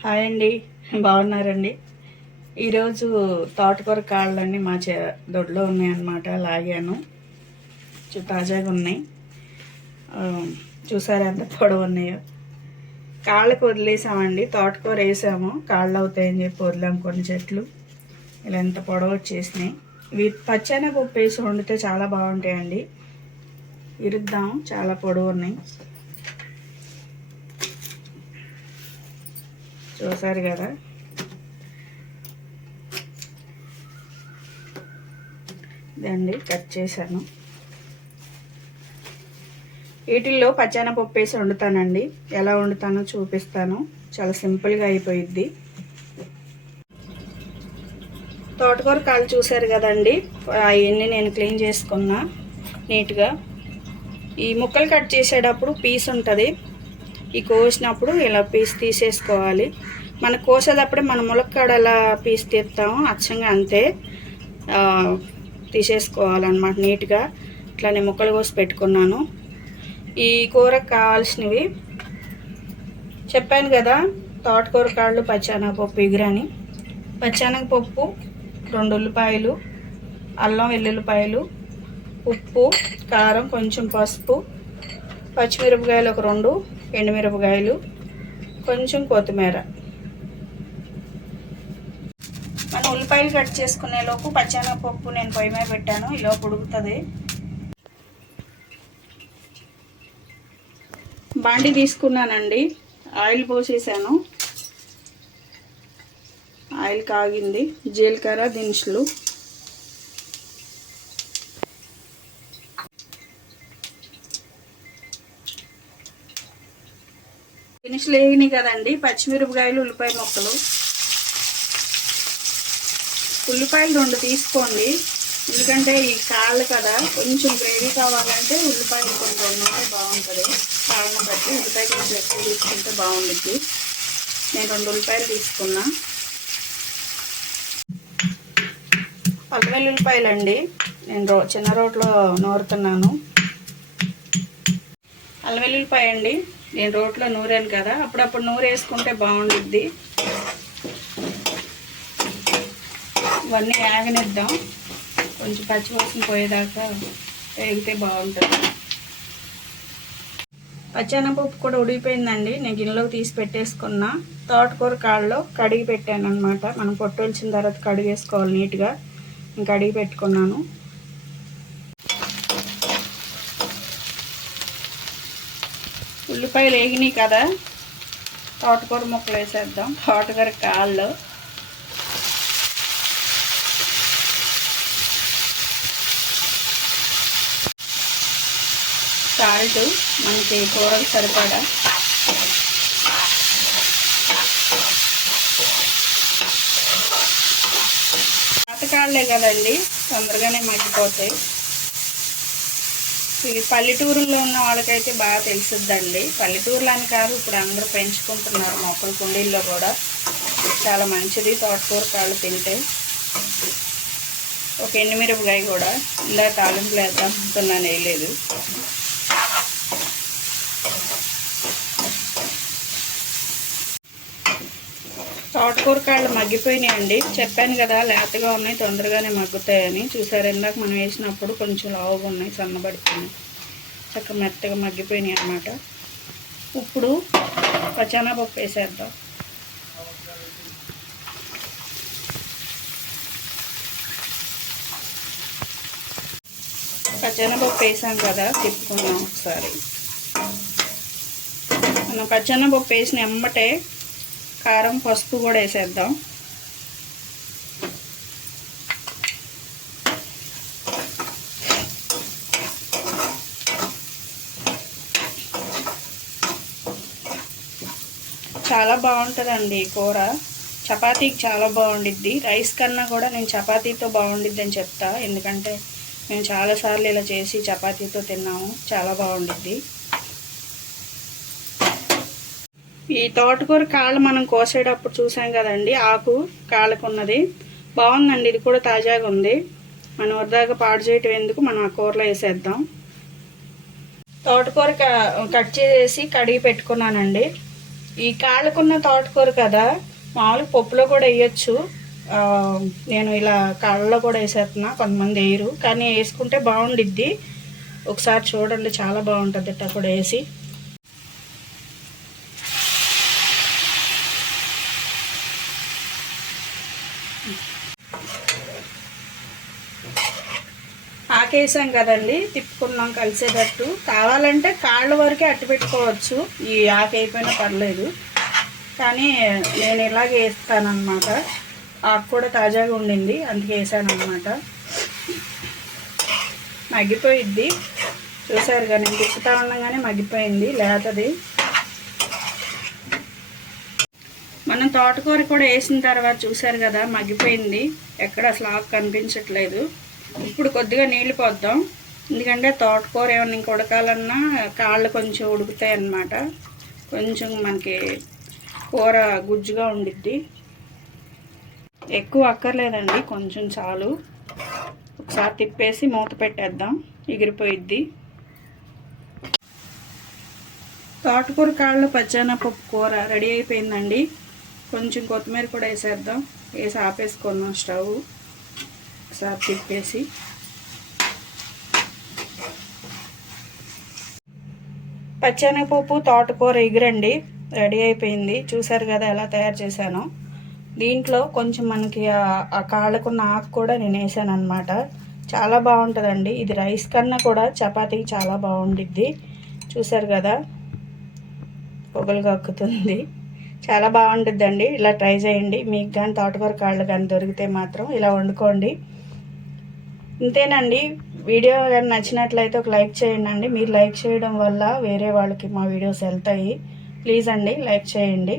Hi అండి, బాగున్నారండి. ఈరోజు తోటకూర కాళ్ళన్నీ మా దొడ్లో ఉన్నాయన్నమాట. లాగాను, తాజాగా ఉన్నాయి. చూసారా ఎంత పొడవు ఉన్నాయో. కాళ్ళకు వదిలేసామండి, తోటకూర వేసాము, కాళ్ళు అవుతాయని చెప్పి వదిలాము కొన్ని చెట్లు. ఇలా ఎంత పొడవు వచ్చేసినాయి. పచ్చెనగపప్పు వేసి వండితే చాలా బాగుంటాయండి. ఇరుద్దాం, చాలా పొడవు ఉన్నాయి. చూసారు కదా, ఇదండి కట్ చేశాను. వీటిల్లో పచ్చెనపప్పు వేసి వండుతానండి. ఎలా వండుతానో చూపిస్తాను. చాలా సింపుల్గా అయిపోయిద్ది. తోటకూర కాళ్ళు చూసారు కదండి, అవన్నీ నేను క్లీన్ చేసుకున్నా నీట్గా. ఈ ముక్కలు కట్ చేసేటప్పుడు పీస్ ఉంటుంది, ఈ కోసినప్పుడు ఇలా పీస్ తీసేసుకోవాలి. మనం కోసేటప్పుడే మనం ములక్కాడ ఎలా పీస్ తీస్తామో అచ్చంగా అంతే తీసేసుకోవాలన్నమాట నీట్గా. ఇట్లానే ముక్కలు కోసి పెట్టుకున్నాను. ఈ కూరకు కావాల్సినవి చెప్పాను కదా, తోటకూర కాళ్ళు, పచ్చెనగపప్పు ఎగురని. పచ్చెనగపప్పు 2 ఉల్లిపాయలు, అల్లం వెల్లుల్లిపాయలు, ఉప్పు, కారం, కొంచెం పసుపు, పచ్చిమిరపకాయలు ఒక 2, ఎండుమిరపకాయలు, కొంచెం కొత్తిమీర. మనం ఉల్లిపాయలు కట్ చేసుకునే లోపు పచ్చెనగపప్పు నేను పొయ్యి మీద పెట్టాను, ఈలోపు ఉడుకుతుంది. బాండి తీసుకున్నానండి, ఆయిల్ పోసేసాను. ఆయిల్ కాగింది. జీలకర్ర దినుసులు, దినుసులు వేగినాయి కదండి. పచ్చిమిరపకాయలు, ఉల్లిపాయ ముక్కలు. ఉల్లిపాయలు 2 తీసుకోండి, ఎందుకంటే ఈ కాళ్ళు కదా, కొంచెం గ్రేవీ కావాలంటే ఉల్లిపాయలు కొంచెం ఉంటే బాగుంటుంది. కాళ్ళను బట్టి ఉల్లిపాయ కొంచెం ఎక్కువ తీసుకుంటే బాగుంటుంది. నేను 2 ఉల్లిపాయలు తీసుకున్నా. అల్లం వెల్లుల్లిపాయలు అండి, నేను చిన్న రోట్లో నూరుతున్నాను. అల్లం వెల్లుల్లిపాయ అండి, నేను రోట్లో నూరాను కదా, అప్పుడప్పుడు నూరు వేసుకుంటే బాగుంటుంది. ఇవన్నీ వేగనిద్దాం, కొంచెం పచ్చివాసన పోయేదాకా వేగితే బాగుంటుంది. పచ్చెనగపప్పు కూడా ఉడికిపోయిందండి, నేను గిన్నెలోకి తీసి పెట్టేసుకున్నా. తోటకూర కాళ్ళలో కడిగి పెట్టాను అనమాట. మనం పొట్టు వచ్చిన తర్వాత కడిగేసుకోవాలి నీట్గా. ఇంకా కడిగి పెట్టుకున్నాను. ఉల్లిపాయలు వేగినాయి కదా, తోటకూర ముక్కలు వేసేద్దాం. తోటకూర కాళ్ళు సాల్ట్ మనకి కూరలు సరిపడా, పాతకాళ్ళే కదండి, తొందరగానే మగ్గిపోతాయి. ఇది పల్లెటూరులో ఉన్న వాళ్ళకైతే బాగా తెలుసుద్దండి. పల్లెటూరులో అని కాదు, ఇప్పుడు అందరూ పెంచుకుంటున్నారు మొక్కలు, కుండీల్లో కూడా. చాలా మంచిది తోటకూర కాళ్ళు తింటే. ఒక ఎండుమిరపకాయ కూడా, ఇలా తాలింపులు వేద్దాం అనుకున్నాను, వేయలేదు. తోటకూర కాళ్ళు మగ్గిపోయినాయండి. చెప్పాను కదా, లేతగా ఉన్నాయి, తొందరగానే మగ్గుతాయని. చూసారు, ఇందాక మనం వేసినప్పుడు కొంచెం లావుగా ఉన్నాయి, సన్నబడిపోయినాయి. చక్కగా మెత్తగా మగ్గిపోయినాయి అన్నమాట. ఇప్పుడు పచ్చెనగపప్పు వేసేద్దాం. పచ్చెనగపప్పు వేసాం కదా, తిప్పుకుందాం ఒకసారి. మనం పచ్చెనగపప్పు వేసిన ఎమ్మటే కారం, పసుపు కూడా వేసేద్దాం. చాలా బాగుంటుందండి కూర. చపాతీకి చాలా బాగుండిద్ది. రైస్ కన్నా కూడా నేను చపాతీతో బాగుండిద్ది అని చెప్తా, ఎందుకంటే మేము చాలాసార్లు ఇలా చేసి చపాతీతో తిన్నాము. చాలా బాగుండిద్ది. ఈ తోటకూర కాళ్ళు మనం కోసేటప్పుడు చూసాం కదండి, ఆకు కాళ్ళకున్నది బాగుందండి. ఇది కూడా తాజాగా ఉంది. మనం వద్దాక పాడు చేయటం ఎందుకు, మనం ఆ కూరలో వేసేద్దాం. తోటకూర కట్ చేసి కడిగి పెట్టుకున్నానండి. ఈ కాళ్ళకున్న తోటకూర కదా, మామూలుగా పప్పులో కూడా వేయచ్చు. నేను ఇలా కాళ్ళలో కూడా వేసేస్తున్నా, కొంతమంది వేయరు, కానీ వేసుకుంటే బాగుండిద్ది. ఒకసారి చూడండి, చాలా బాగుంటుంది ఇట్లా కూడా వేసి. ఆకేసాం కదండి, తిప్పుకున్నాం కలిసేటట్టు. కావాలంటే కాళ్ళ వరకే అట్టు పెట్టుకోవచ్చు, ఈ ఆకు అయిపోయినా పర్లేదు, కానీ నేను ఇలాగే వేస్తానన్నమాట. ఆకు కూడా తాజాగా ఉండింది, అందుకే వేసాను అనమాట. మగ్గిపోయిద్ది, చూసారుగా నేను తిప్పుతా ఉండగానే మగ్గిపోయింది, లేతది. మనం తోటకూర కూడా వేసిన తర్వాత చూసారు కదా, మగ్గిపోయింది, ఎక్కడ అసలు ఆకు కనిపించట్లేదు. ఇప్పుడు కొద్దిగా నీళ్ళు పోద్దాం, ఎందుకంటే తోటకూర ఏమన్నా ఇంక ఉడకాలన్నా కాళ్ళు కొంచెం ఉడుకుతాయి అన్నమాట. కొంచెం మనకి కూర గుజ్జుగా ఉండిద్ది. ఎక్కువ అక్కర్లేదండి, కొంచెం చాలు. ఒకసారి తిప్పేసి మూత పెట్టేద్దాం, ఎగిరిపోయిద్ది. తోటకూర కాళ్ళు పచ్చెనపప్పు కూర రెడీ అయిపోయిందండి. కొంచెం కొత్తిమీర కూడా వేసేద్దాం, వేసి ఆపేసుకుందాం స్టవ్. ఒకసారి తిప్పేసి పచ్చెనపప్పు తోటకూర ఎగురండి రెడీ అయిపోయింది. చూసారు కదా ఎలా తయారు చేశానో. దీంట్లో కొంచెం మనకి ఆ కాళ్ళకున్న ఆకు కూడా నేను వేసాను అనమాట. చాలా బాగుంటుందండి ఇది, రైస్ కన్నా కూడా చపాతీకి చాలా బాగుండిద్ది. చూసారు కదా పొగలు కక్కుతుంది, చాలా బాగుంటుందండి. ఇలా ట్రై చేయండి, మీకు కానీ తోటకూర కాళ్ళు కానీ దొరికితే మాత్రం ఇలా వండుకోండి. ఇంతేనండి. వీడియో కానీ నచ్చినట్లయితే ఒక లైక్ చేయండి. మీరు లైక్ చేయడం వల్ల వేరే వాళ్ళకి మా వీడియోస్ వెళ్తాయి. ప్లీజ్ అండి లైక్ చేయండి.